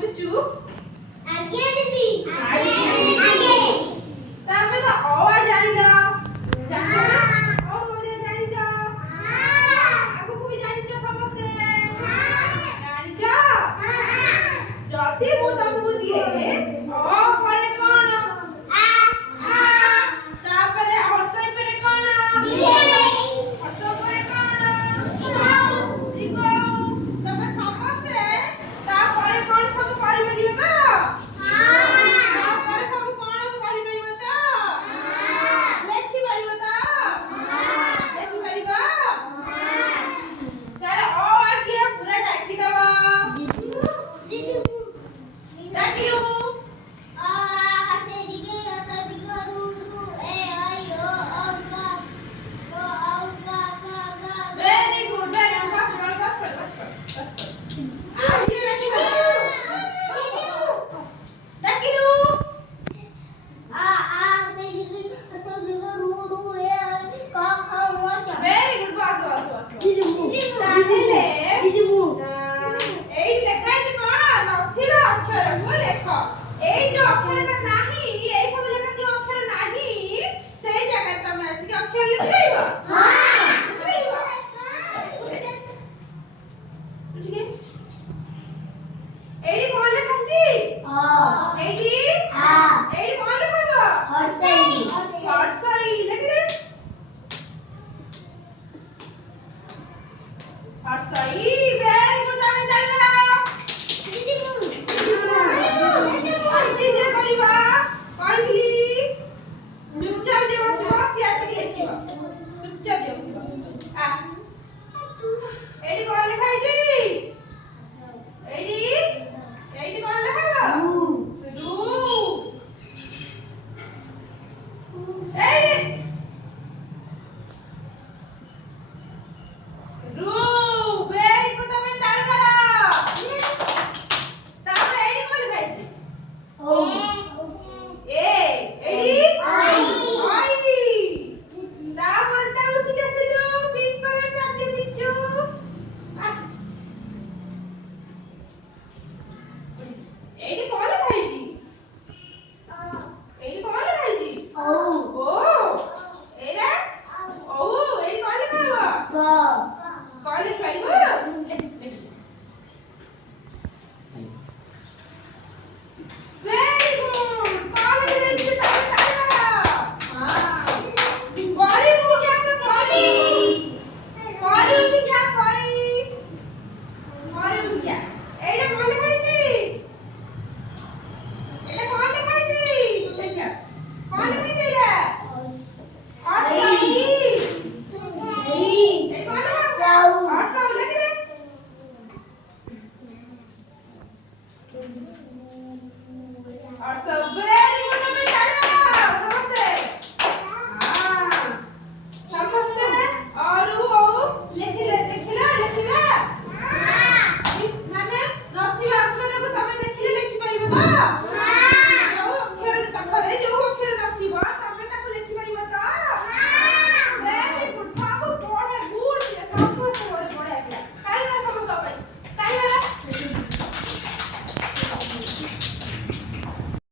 तो चुप आगे दीदी आगे तब तो आवाज जानी जाओ जानो ना और मुझे जानी जाओ आपको भी जानी जाओ समझते जानी जाओ जल्दी वो तुमको दिए ओ करे कौन तापरे हर्षई करे कौन हर्ष करे कौन दिगो तब समझते तापरे कौन सब करि परिबे तो तापरे सब कौन करि परिबे तो लेखि परिबे तो लेखि परिबा तारे ओ आगे पूरा डाकी दबा डाकिलु वेरी गुड बस आगे डाकिलु वेरी गुड बस ताहेले एई लेखा है कोन नथिबा अक्षर को लेख एई जो अक्षरटा नाही एई सब जगह जो अक्षर नाही सेई जगह तमे आसी अक्षर लिखइबो ठीक है एडी कोन लिखछि एडी एडी कोन लिखबो हर्षई लिख दे हर्षई